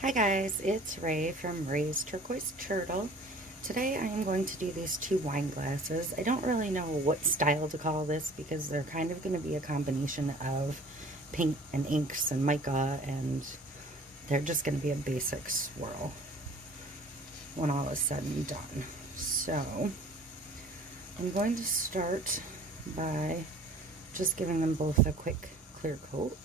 Hi guys, it's Ray from Ray's Turquoise Turtle. Today I am going to do these two wine glasses. I don't really know what style to call this because they're kind of going to be a combination of paint and inks and mica, and they're just going to be a basic swirl when all is said and done. So I'm going to start by just giving them both a quick clear coat.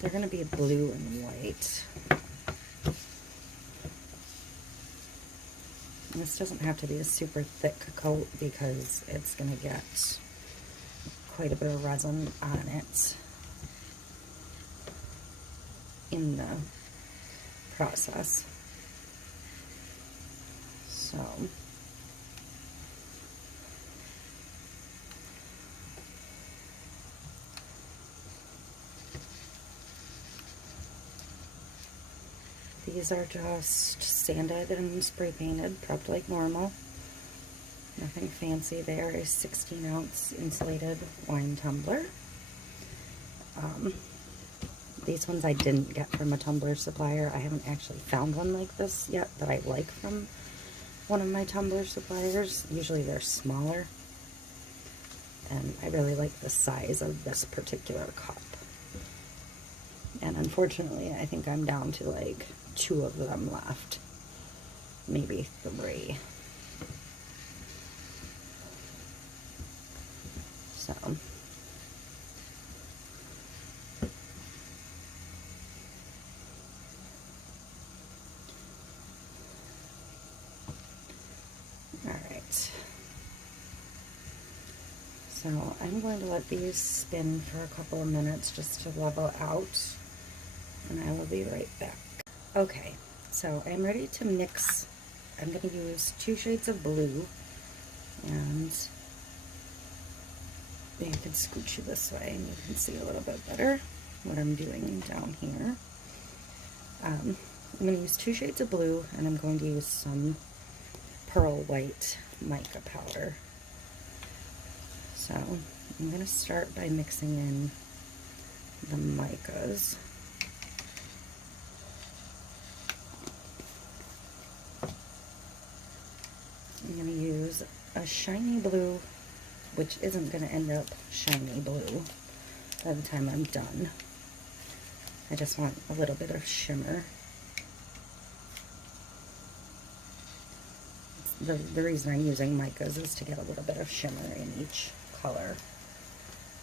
They're going to be blue and white. And this doesn't have to be a super thick coat because it's going to get quite a bit of resin on it in the process. So these are just sanded and spray painted, prepped like normal. Nothing fancy there. A 16-ounce insulated wine tumbler. These ones I didn't get from a tumbler supplier. I haven't actually found one like this yet that I like from one of my tumbler suppliers. Usually they're smaller. And I really like the size of this particular cup. And unfortunately, I think I'm down to like 2 of them left. Maybe 3. So alright. So I'm going to let these spin for a couple of minutes just to level out, and I will be right back. Okay, so I'm ready to mix. I'm going to use 2 shades of blue, and maybe I can scooch you this way and you can see a little bit better what I'm doing down here. I'm going to use 2 shades of blue, and I'm going to use some pearl white mica powder. So I'm going to start by mixing in the micas. I'm going to use a shiny blue, which isn't going to end up shiny blue by the time I'm done. I just want a little bit of shimmer. The reason I'm using micas is to get a little bit of shimmer in each color,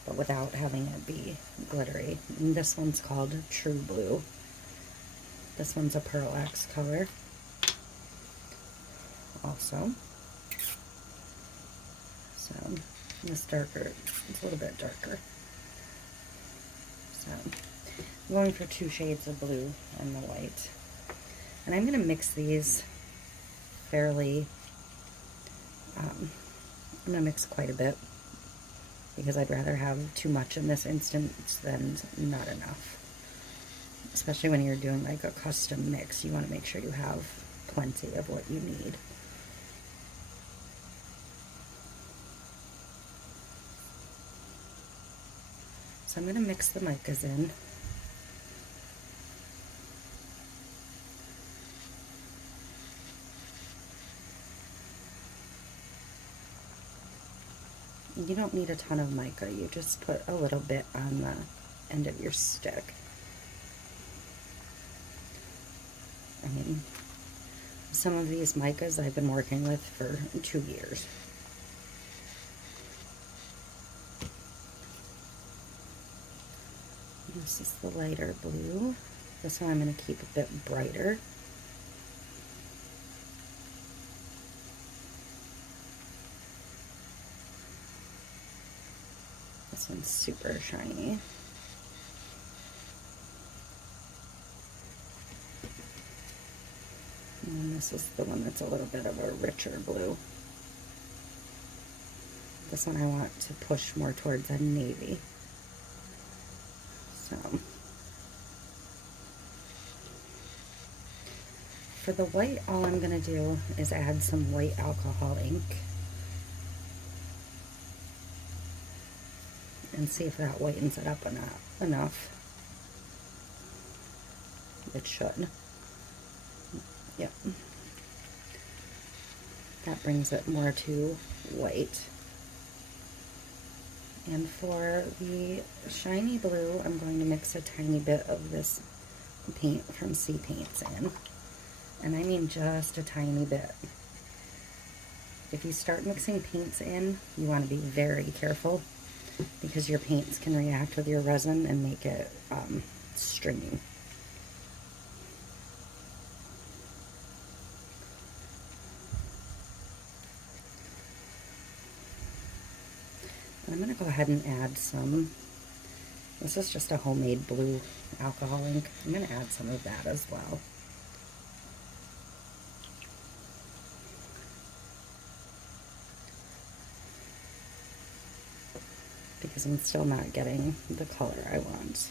but without having it be glittery. And this one's called True Blue. This one's a Pearl X color also. So this darker, it's a little bit darker. So I'm going for 2 shades of blue and the white. And I'm going to mix these fairly, I'm going to mix quite a bit because I'd rather have too much in this instance than not enough. Especially when you're doing like a custom mix, you want to make sure you have plenty of what you need. So I'm going to mix the micas in. You don't need a ton of mica, you just put a little bit on the end of your stick. I mean, some of these micas I've been working with for 2 years. This is the lighter blue. This one I'm going to keep a bit brighter. This one's super shiny. And this is the one that's a little bit of a richer blue. This one I want to push more towards a navy. So for the white, all I'm going to do is add some white alcohol ink and see if that whitens it up enough. It should. Yep. That brings it more to white. And for the shiny blue, I'm going to mix a tiny bit of this paint from Sea Paints in. And I mean just a tiny bit. If you start mixing paints in, you want to be very careful because your paints can react with your resin and make it stringy. And I'm going to go ahead and add some, this is just a homemade blue alcohol ink. I'm going to add some of that as well. Because I'm still not getting the color I want.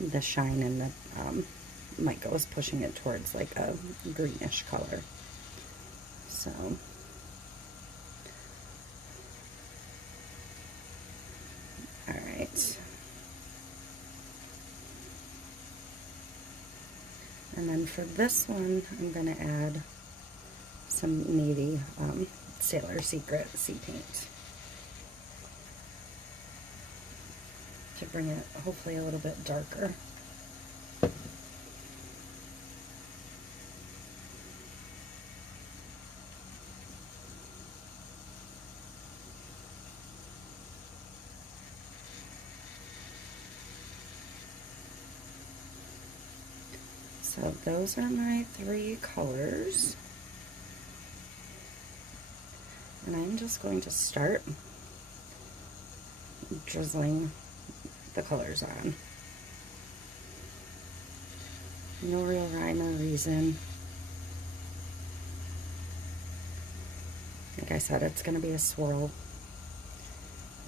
The shine in the mica was pushing it towards like a greenish color. So alright. And then for this one, I'm going to add some navy Sailor Secret Sea Paint to bring it hopefully a little bit darker. So those are my 3 colors. And I'm just going to start drizzling the colors on. No real rhyme or reason. Like I said, it's going to be a swirl.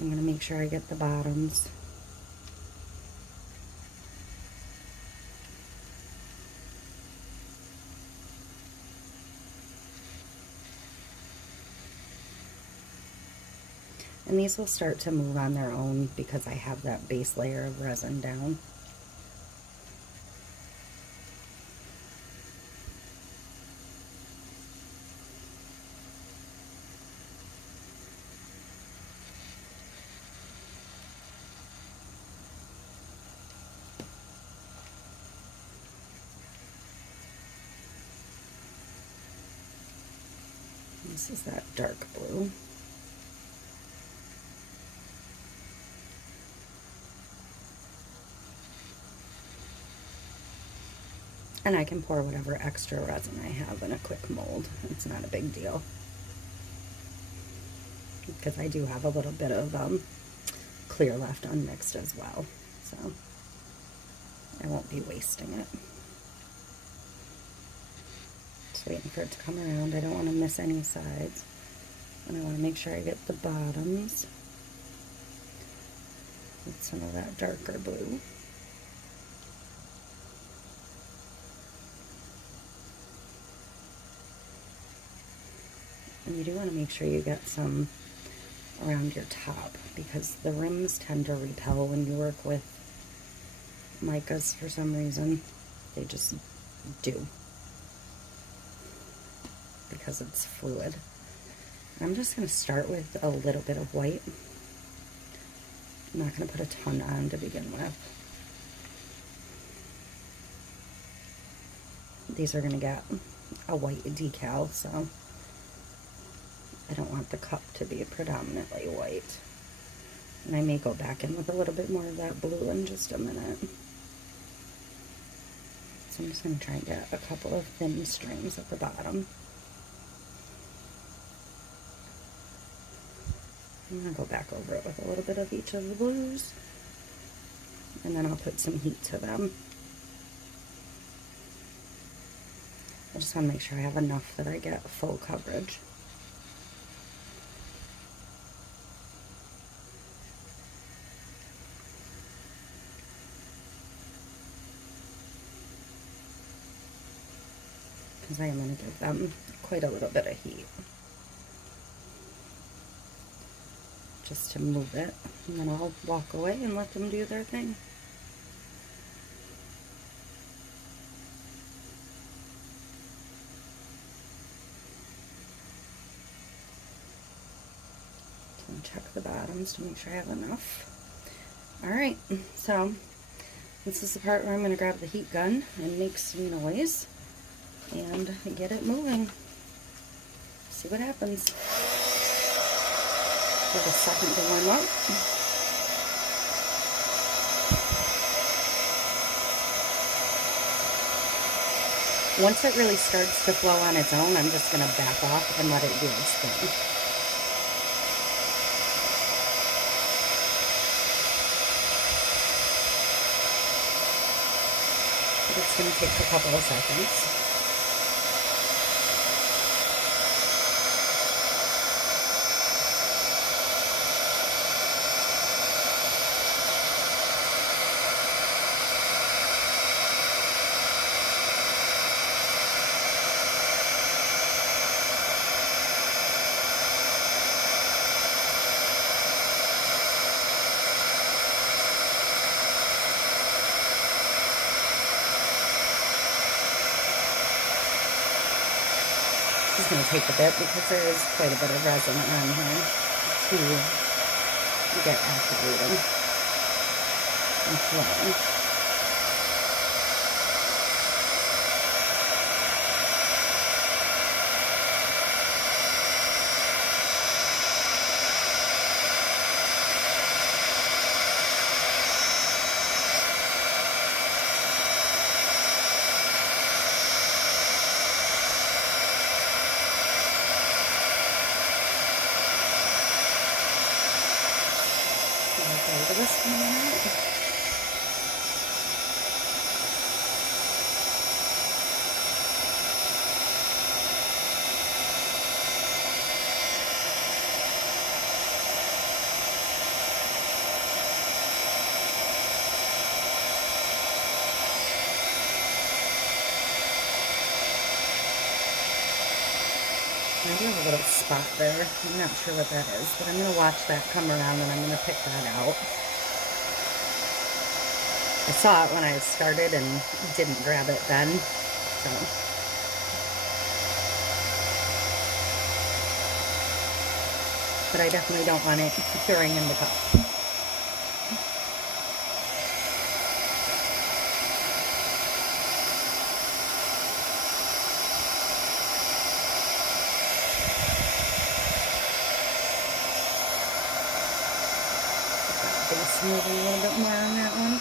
I'm going to make sure I get the bottoms. And these will start to move on their own because I have that base layer of resin down. This is that dark blue. And I can pour whatever extra resin I have in a quick mold. It's not a big deal. Because I do have a little bit of clear left unmixed as well. So I won't be wasting it. Just waiting for it to come around. I don't want to miss any sides. And I want to make sure I get the bottoms with some of that darker blue. And you do want to make sure you get some around your top because the rims tend to repel when you work with micas for some reason. They just do because it's fluid. I'm just going to start with a little bit of white. I'm not going to put a ton on to begin with. These are going to get a white decal, so I don't want the cup to be predominantly white. And I may go back in with a little bit more of that blue in just a minute. So I'm just going to try and get a couple of thin strings at the bottom. I'm going to go back over it with a little bit of each of the blues. And then I'll put some heat to them. I just want to make sure I have enough that I get full coverage. because I am going to give them quite a little bit of heat just to move it, and then I'll walk away and let them do their thing. And check the bottoms to make sure I have enough. Alright, so this is the part where I'm going to grab the heat gun and make some noise and get it moving. See what happens. Give it a second to warm up. Once it really starts to flow on its own, I'm just going to back off and let it do its thing. It's going to take a couple of seconds. This is going to take a bit because there is quite a bit of resin on here to get activated and flowing. Over this in a minute. I do have a little spot there. I'm not sure what that is, but I'm going to watch that come around and I'm going to pick that out. I saw it when I started and didn't grab it then, so. But I definitely don't want it curing in the cup. Base moving a little bit more on that one.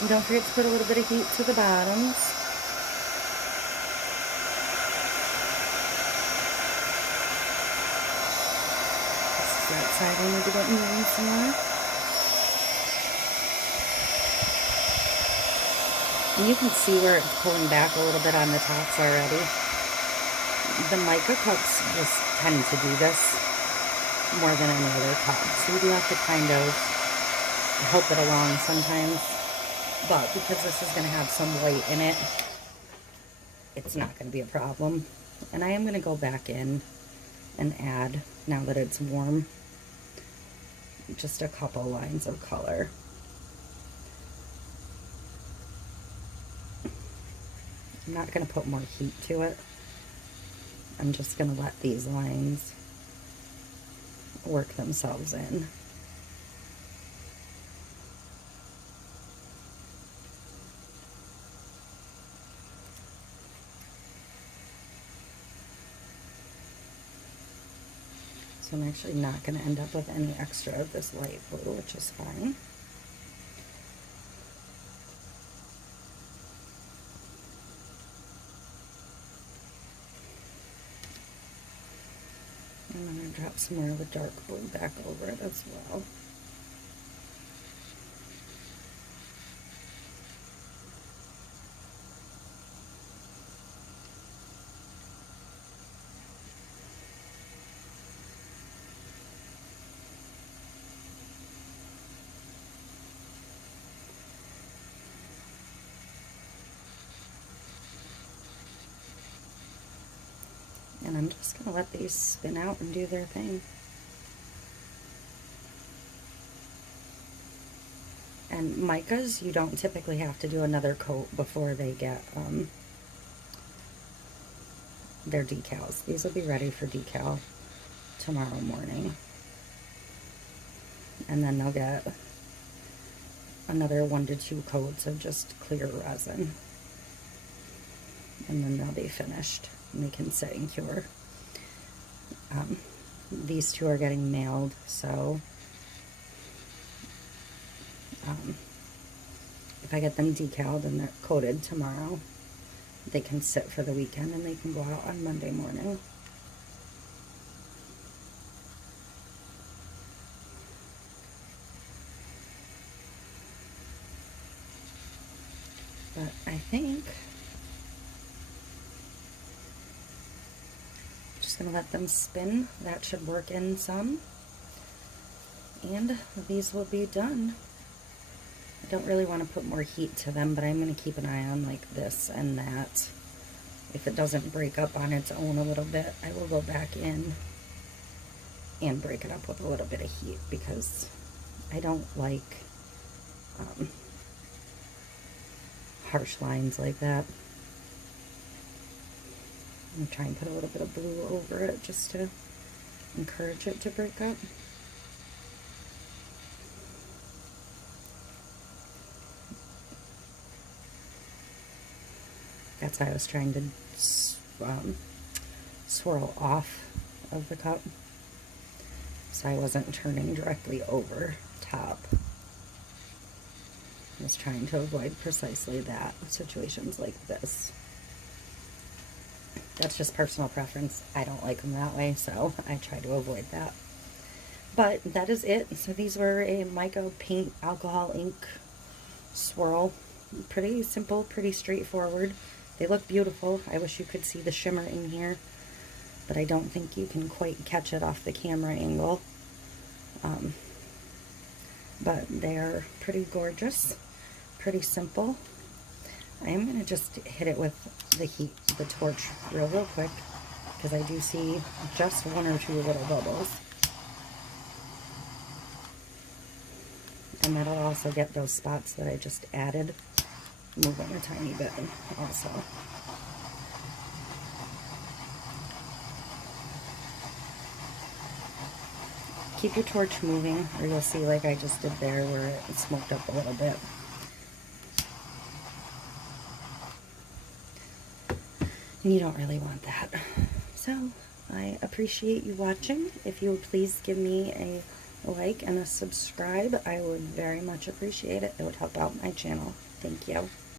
And don't forget to put a little bit of heat to the bottoms. This is that side I need to get moving some more. And you can see where it's pulling back a little bit on the tops already. The mica cups just tend to do this more than any other cup. So you do have to kind of help it along sometimes. But because this is going to have some weight in it, it's not going to be a problem. And I am going to go back in and add, now that it's warm, just a couple lines of color. I'm not going to put more heat to it. I'm just going to let these lines work themselves in. So I'm actually not going to end up with any extra of this light blue, which is fine. And I'm going to drop some more of the dark blue back over it as well. I'm just going to let these spin out and do their thing. And micas, you don't typically have to do another coat before they get their decals. These will be ready for decal tomorrow morning. And then they'll get another 1 to 2 coats of just clear resin. And then they'll be finished and they can sit and cure. These two are getting mailed, so if I get them decaled and they're coated tomorrow, they can sit for the weekend and they can go out on Monday morning. But I think I'm just going to let them spin. That should work in some. And these will be done. I don't really want to put more heat to them, but I'm going to keep an eye on like this and that. If it doesn't break up on its own a little bit, I will go back in and break it up with a little bit of heat, because I don't like harsh lines like that. I'm going to try and put a little bit of blue over it just to encourage it to break up. That's why I was trying to swirl off of the cup, so I wasn't turning directly over top. I was trying to avoid precisely that, situations like this. That's just personal preference. I don't like them that way, so I try to avoid that. But that is it. So these were a mica paint alcohol ink swirl. Pretty simple, pretty straightforward. They look beautiful. I wish you could see the shimmer in here, but I don't think you can quite catch it off the camera angle. But they're pretty gorgeous, pretty simple. I am going to just hit it with the torch real quick, because I do see just 1 or 2 little bubbles. And that'll also get those spots that I just added moving a tiny bit also. Keep your torch moving, or you'll see like I just did there where it smoked up a little bit. And you don't really want that. So I appreciate you watching. If you would please give me a like and a subscribe, I would very much appreciate it. It would help out my channel. Thank you.